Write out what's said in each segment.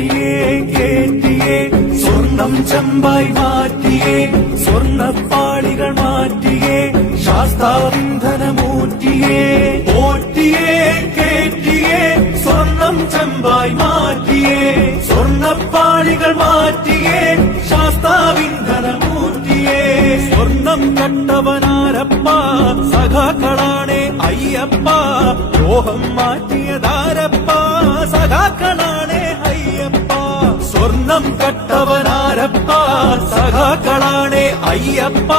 ഓട്ടിയേ കേറ്റിയേ സ്വർണം ചെമ്പായി മാറ്റിയേ സ്വർണ്ണപ്പാളികൾ മാറ്റിയേ ശാസ്താവിന്ധനമൂറ്റിയേ ഓട്ടിയേ കേറ്റിയേ സ്വർണം ചെമ്പായി മാറ്റിയേ സ്വർണ്ണപ്പാളികൾ മാറ്റിയേ ശാസ്താവിന്ധനമൂറ്റിയേ സ്വർണം കട്ടവനാരപ്പ സഖാക്കളാണേ അയ്യപ്പ ലോഹം മാറ്റിയതാരപ്പ സഖാക്കളാണേ അയ്യപ്പ സ്വർണം കട്ടവനാരപ്പ സഖാക്കളാണേ അയ്യപ്പ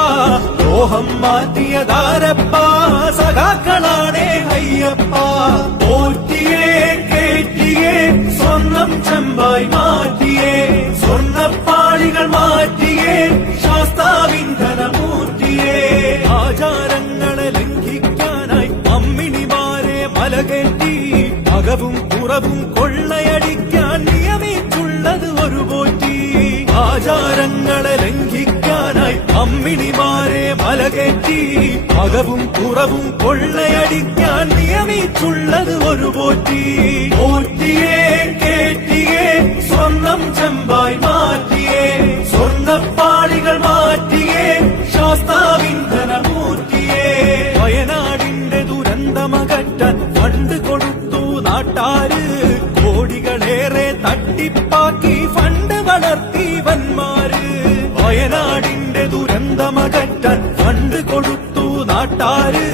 ലോഹം മാറ്റിയതാരപ്പ സഖാക്കളാണേ അയ്യപ്പ ഓറ്റിയേ കേറ്റിയേ സ്വർണം ചെമ്പായി മാറ്റിയേ സ്വർണ്ണപ്പാളികൾ മാറ്റിയേ ശാസ്താവിന്ധനമൂർത്തിയേ ആചാരങ്ങളെ ലംഘിക്കാനായി അമ്മിണിമാരെ മലകേറ്റി അകവും പുറവും കൊള്ളയടിക്കാൻ നിയമിച്ചുള്ളത് ഒരു പോറ്റി ആചാരങ്ങളെ ലംഘിക്കാനായി അമ്മിണിമാരെ മലകേറ്റി അകവും പുറവും കൊള്ളയടിക്കാൻ നിയമിച്ചുള്ളത് ഒരു പോറ്റി ഓറ്റിയേ കേറ്റിയേ സ്വർണം ചെമ്പായി മാറ്റിയേ സ്വർണ്ണപ്പാളികൾ മാറ്റിയേ ശാസ്താവിന്ധനമൂർത്തിയേ വയനാടിന്റെ ദുരന്തമകറ്റാൻ ഫണ്ട് കൊടുത്തു നാട്ടാര് കോടികളേറെ തട്ടിപ്പാക്കി ഫണ്ട് വളർത്തി വന്മാര് വയനാടിന്റെ ദുരന്തമകറ്റാൻ ഫണ്ട് കൊടുത്തു നാട്ടാര്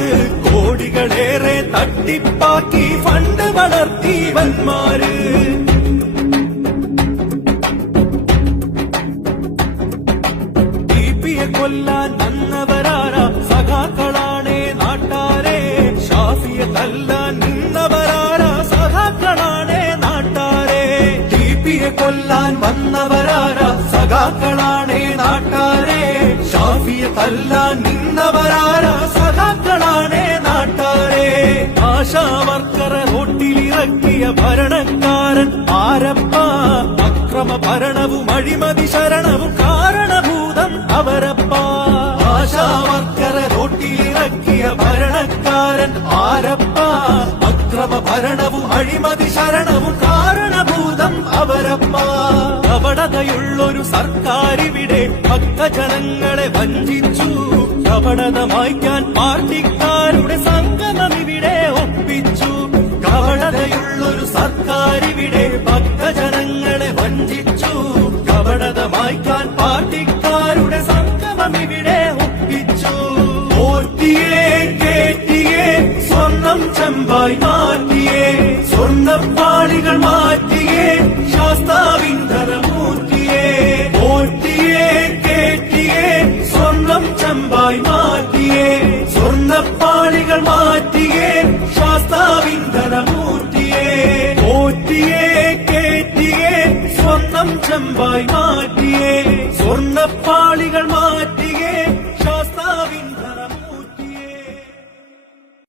കോടികളേറെ തട്ടിപ്പാക്കി ഫണ്ട് വളർത്തി വന്മാര് കൊല്ലാൻ വന്നവരാരാ സഖാക്കളാണേ നാട്ടാരെ ഷാഫിയെ തല്ലാൻ നിന്നവരാരാ സഖാക്കളാണേ നാട്ടാരെ ടിപിയെ കൊല്ലാൻ വന്നവരാരാ സഖാക്കളാണേ നാട്ടാരെ ഷാഫിയെ തല്ലാൻ നിന്നവരാരാ സഖാക്കളാണേ നാട്ടാരെ ആശാവർക്കറെ റോട്ടിലിറക്കിയ ഭരണക്കാരൻ ആരപ്പ അക്രമ ഭരണവും അഴിമതി ശരണവും കാരണഭൂതം അവരപ്പ ആശാവർക്കറെ റോട്ടിലിറക്കിയ ഭരണക്കാരൻ ആരപ്പ അക്രമ ഭരണവും അഴിമതി ശരണവും കാരണഭൂതം അവരപ്പ കപടതയുള്ളൊരു സർക്കാരിവിടെ ഭക്തജനങ്ങളെ വഞ്ചിച്ചു കപടത മായ്ക്കാൻ പാർട്ടിക്കാരുടെ സംഗമം ഇവിടെ ഒപ്പിച്ചു കപടതയുള്ളൊരു സർക്കാരിവിടെ ഭക്തജനങ്ങളെ വഞ്ചിച്ചു കപടത മായ്ക്കാൻ പാർട്ടിക്കാരുടെ സംഗമം ഇവിടെ ഒപ്പിച്ചു ഓറ്റിയേ കേറ്റിയേ സ്വർണം ചെമ്പായി മാറ്റിയേ സ്വർണ്ണപ്പാളികൾ മാറ്റിയേ ശാസ്താവിന്ധനമൂർത്തിയേ ഓറ്റിയേ കേറ്റിയേ സ്വർണം ചെമ്പായി മാറ്റിയേ സ്വർണ്ണപ്പാളികൾ മാറ്റിയേ ശാസ്താവിന്ധനമൂർത്തിയേ ഓറ്റിയേ കേറ്റിയേ സ്വർണം ചെമ്പായി മാറ്റിയേ സ്വർണ്ണപ്പാളികൾ മാറ്റിയേ